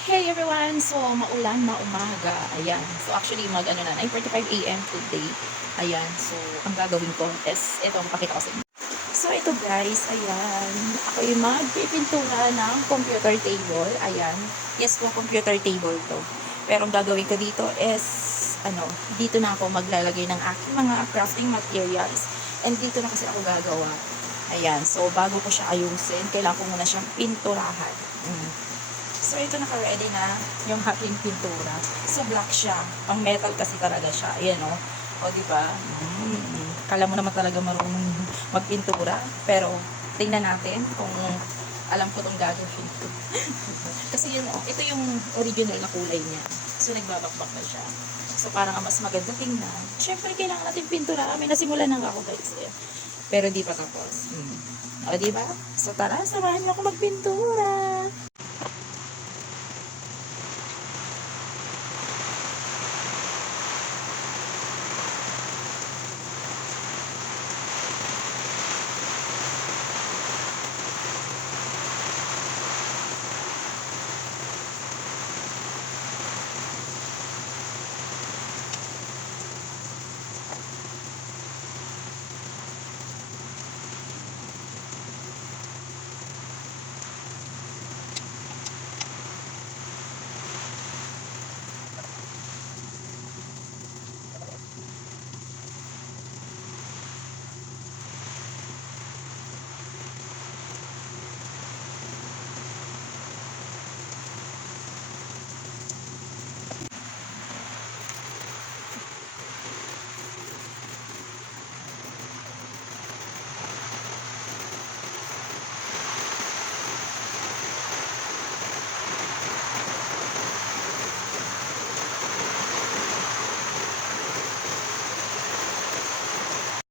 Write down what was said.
Hey everyone! So, maulan na umaga. Ayan. So, actually, 9:45 AM today. Ayan. So, ang gagawin ko is, ito, makakita ko sa inyo. So, ito guys, ayan. Ako yung magpipintura ng computer table. Ayan. Yes po, computer table to. Pero ang gagawin ko dito is, dito na ako maglalagay ng aking mga crafting materials. And dito na kasi ako gagawa. Ayan. So, bago ko siya ayusin, kailangan ko muna siyang pinturahan. So, ito naka-ready na yung aking pintura. So, black siya. Pang metal kasi talaga siya. Ayan, o. O, diba? Kala mo naman talaga marunong magpintura. Pero, tingnan natin kung alam ko itong gagawin ko. Kasi yun, ito yung original na kulay niya. So, nagbabakbak na siya. So, parang ang mas maganda tingnan. Siyempre, kailangan natin pintura. May nasimulan na ako, guys. Ayan. Pero, di pa tapos. O, diba? So, tara, samahan niyo ako magpintura.